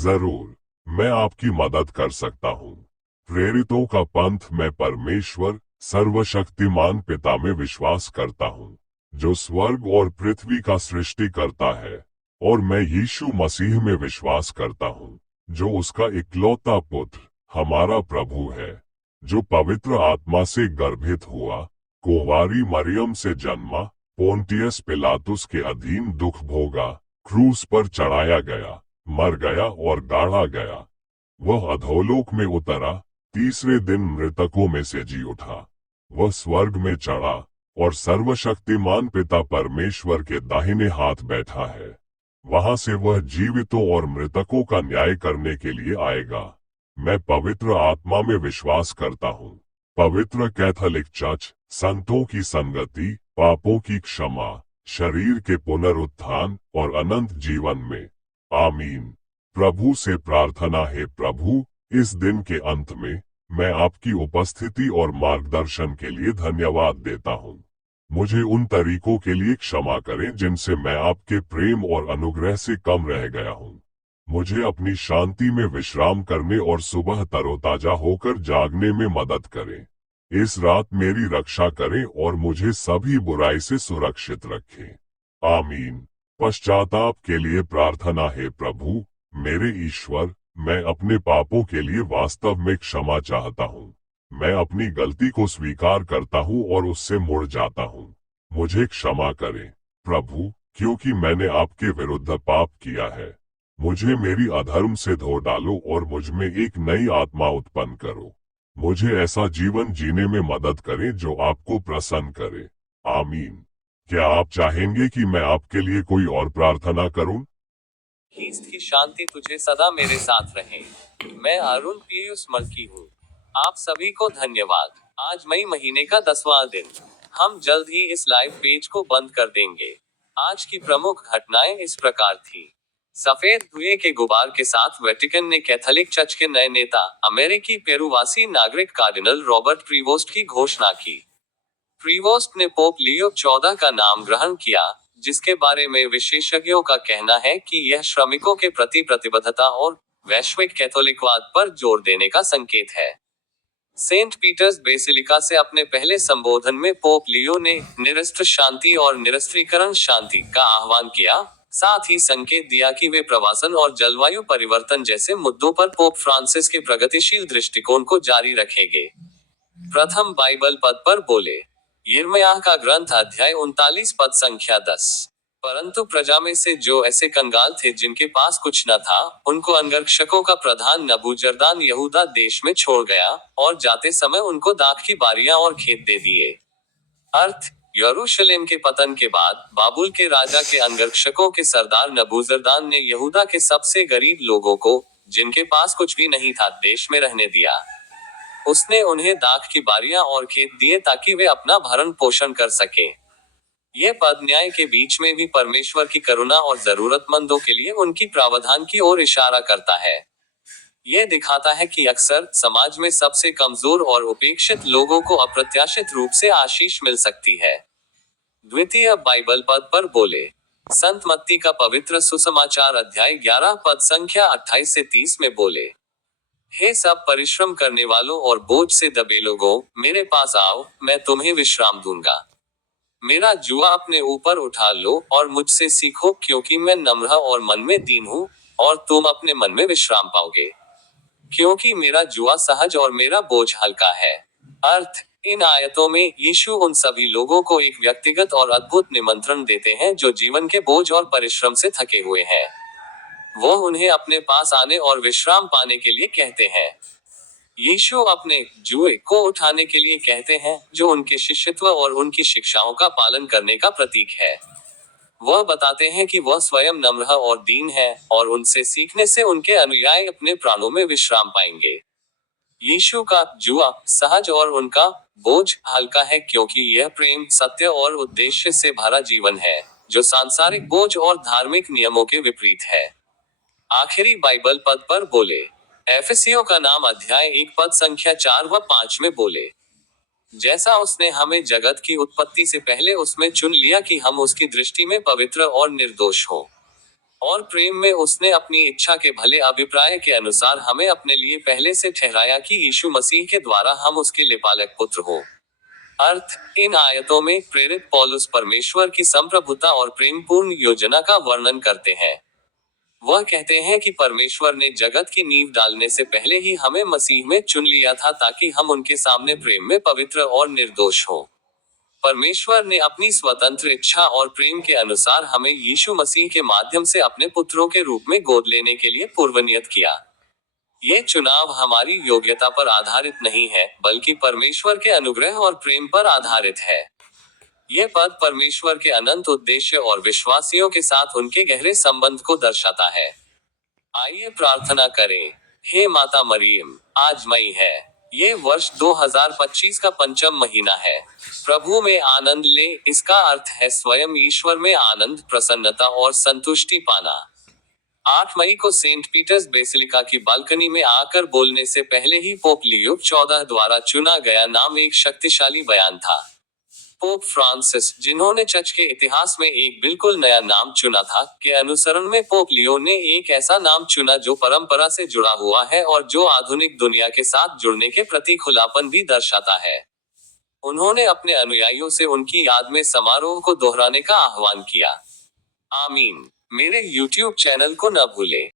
जरूर, मैं आपकी मदद कर सकता हूँ। प्रेरितों का पंथ मैं परमेश्वर सर्वशक्तिमान पिता में विश्वास करता हूँ, जो स्वर्ग और पृथ्वी का सृष्टि करता है, और मैं यीशु मसीह में विश्वास करता हूँ, जो उसका इकलौता पुत्र हमारा प्रभु है, जो पवित्र आत्मा से गर्भित हुआ, कुंवारी मरियम से जन्मा, पोंटियस पिलातुस के अधीन दुख भोगा, क्रूस पर चढ़ाया गया, मर गया और गाड़ा गया। वह अधोलोक में उतरा, तीसरे दिन मृतकों में से जी उठा। वह स्वर्ग में चढ़ा और सर्वशक्तिमान पिता परमेश्वर के दाहिने हाथ बैठा है। वहां से वह जीवितों और मृतकों का न्याय करने के लिए आएगा। मैं पवित्र आत्मा में विश्वास करता हूँ, पवित्र कैथोलिक चर्च, संतों की संगति, पापों की क्षमा, शरीर के पुनरुत्थान और अनंत जीवन में। आमीन। प्रभु से प्रार्थना है, प्रभु, इस दिन के अंत में मैं आपकी उपस्थिति और मार्गदर्शन के लिए धन्यवाद देता हूँ। मुझे उन तरीकों के लिए क्षमा करें जिनसे मैं आपके प्रेम और अनुग्रह से कम रह गया हूँ। मुझे अपनी शांति में विश्राम करने और सुबह तरोताजा होकर जागने में मदद करें। इस रात मेरी रक्षा करें और मुझे सभी बुराई से सुरक्षित रखें। आमीन। पश्चाताप के लिए प्रार्थना है, प्रभु, मेरे ईश्वर, मैं अपने पापों के लिए वास्तव में क्षमा चाहता हूँ। मैं अपनी गलती को स्वीकार करता हूँ और उससे मुड़ जाता हूँ। मुझे क्षमा करें, प्रभु, क्योंकि मैंने आपके विरुद्ध पाप किया है। मुझे मेरी अधर्म से धो डालो और मुझ में एक नई आत्मा उत्पन्न करो। मुझे ऐसा जीवन जीने में मदद करें जो आपको प्रसन्न करे। आमीन। क्या आप चाहेंगे कि मैं आपके लिए कोई और प्रार्थना करूं? ईस्ट की शांति तुझे सदा मेरे साथ रहे। मैं अरुण पीयूष मल्की हूँ। आप सभी को धन्यवाद। आज मई महीने का 10वां दिन। हम जल्द ही इस लाइव पेज को बंद कर देंगे। आज की प्रमुख घटनाएं इस प्रकार थी। सफेद धुएं के गुबार के साथ वेटिकन ने कैथोलिक चर्च के नए नेता, अमेरिकी पेरुवासी नागरिक कार्डिनल रॉबर्ट प्रीवोस्ट की घोषणा की। प्रीवोस्ट ने पोप लियो 14 का नाम ग्रहण किया, जिसके बारे में विशेषज्ञों का कहना है कि यह श्रमिकों के प्रति प्रतिबद्धता और वैश्विक कैथोलिकवाद पर जोर देने का संकेत है। सेंट पीटर्स बेसिलिका से अपने पहले संबोधन में पोप लियो ने निरस्त्र शांति और निरस्त्रीकरण शांति का आह्वान किया, साथ ही संकेत दिया कि वे प्रवासन और जलवायु परिवर्तन जैसे मुद्दों पर पोप फ्रांसिस के प्रगतिशील दृष्टिकोण को जारी रखेंगे। प्रथम बाइबल पद पर बोले। यिर्मयाह का ग्रंथ अध्याय 39 पद संख्या 10। परंतु प्रजा में से जो ऐसे कंगाल थे जिनके पास कुछ न था, उनको अंगरक्षकों का प्रधान नबूजरदान यहूदा देश में छोड़ गया, और जाते समय उनको दाख की बारियां और खेत दे दिए। अर्थ, यरूशलेम के पतन के बाद बाबुल के राजा के अंगरक्षकों के सरदार नबूजरदान ने यहूदा के सबसे गरीब लोगों को, जिनके पास कुछ भी नहीं था, देश में रहने दिया। उसने उन्हें दाख की बारियां और खेत दिए ताकि वे अपना भरण पोषण कर सकें। यह पद न्याय के बीच में भी परमेश्वर की करुणा और जरूरतमंदों के लिए उनकी प्रावधान की ओर इशारा करता है। यह दिखाता है कि अक्सर समाज में सबसे कमजोर और उपेक्षित लोगों को अप्रत्याशित रूप से आशीष मिल सकती है। द्वितीय बाइबल पद पर बोले। संत मत्ती का पवित्र सुसमाचार अध्याय 11 पद संख्या 28 से 30 में बोले। हे सब परिश्रम करने वालों और बोझ से दबे लोगों, मेरे पास आओ, मैं तुम्हें विश्राम दूंगा। मेरा जुआ अपने ऊपर उठा लो और मुझसे सीखो, क्योंकि मैं नम्र और मन में दीन हूँ, और तुम अपने मन में विश्राम पाओगे। क्योंकि मेरा जुआ सहज और मेरा बोझ हल्का है। अर्थ, इन आयतों में यीशु उन सभी लोगों को एक व्यक्तिगत और अद्भुत निमंत्रण देते हैं जो जीवन के बोझ और परिश्रम से थके हुए हैं। वो उन्हें अपने पास आने और विश्राम पाने के लिए कहते हैं। यीशु अपने जुए को उठाने के लिए कहते हैं, जो उनके शिष्यत्व और उनकी शिक्षाओं का पालन करने का प्रतीक है। वह बताते हैं कि वह स्वयं नम्र और दीन है, और उनसे सीखने से उनके अनुयायी अपने प्राणों में विश्राम पाएंगे। यीशु का जुआ सहज और उनका बोझ हल्का है, क्योंकि यह प्रेम, सत्य और उद्देश्य से भरा जीवन है, जो सांसारिक बोझ और धार्मिक नियमों के विपरीत है। आखिरी बाइबल पद पर बोले। एफेसियों का नाम अध्याय 1 पद संख्या 4 व 5 में बोले। जैसा उसने हमें जगत की उत्पत्ति से पहले उसमें चुन लिया कि हम उसकी दृष्टि में पवित्र और निर्दोष हो। और प्रेम में उसने अपनी इच्छा के भले अभिप्राय के अनुसार हमें अपने लिए पहले से ठहराया कि यीशु मसीह के द्वारा हम उसके लेपालक पुत्र हो। अर्थ, इन आयतों में प्रेरित पौलुस परमेश्वर की संप्रभुता और प्रेमपूर्ण योजना का वर्णन करते हैं। वह कहते हैं कि परमेश्वर ने जगत की नींव डालने से पहले ही हमें मसीह में चुन लिया था ताकि हम उनके सामने प्रेम में पवित्र और निर्दोष हो। परमेश्वर ने अपनी स्वतंत्र इच्छा और प्रेम के अनुसार हमें यीशु मसीह के माध्यम से अपने पुत्रों के रूप में गोद लेने के लिए पूर्वनियत किया। ये चुनाव हमारी योग्यता पर आधारित नहीं है, बल्कि परमेश्वर के अनुग्रह और प्रेम पर आधारित है। यह पद परमेश्वर के अनंत उद्देश्य और विश्वासियों के साथ उनके गहरे संबंध को दर्शाता है। आइए प्रार्थना करें। हे माता मरियम, आज मई है। ये वर्ष 2025 का पंचम महीना है। प्रभु में आनंद ले, इसका अर्थ है स्वयं ईश्वर में आनंद, प्रसन्नता और संतुष्टि पाना। 8 मई को सेंट पीटर्स बेसिलिका की बालकनी में आकर बोलने से पहले ही पोप लियो 14 द्वारा चुना गया नाम एक शक्तिशाली बयान था। पोप फ्रांसिस, जिन्होंने चर्च के इतिहास में एक बिल्कुल नया नाम चुना था, के अनुसरण में पोप लियो ने एक ऐसा नाम चुना जो परंपरा से जुड़ा हुआ है और जो आधुनिक दुनिया के साथ जुड़ने के प्रति खुलापन भी दर्शाता है। उन्होंने अपने अनुयायियों से उनकी याद में समारोह को दोहराने का आह्वान किया। आमीन। मेरे YouTube चैनल को न भूलें।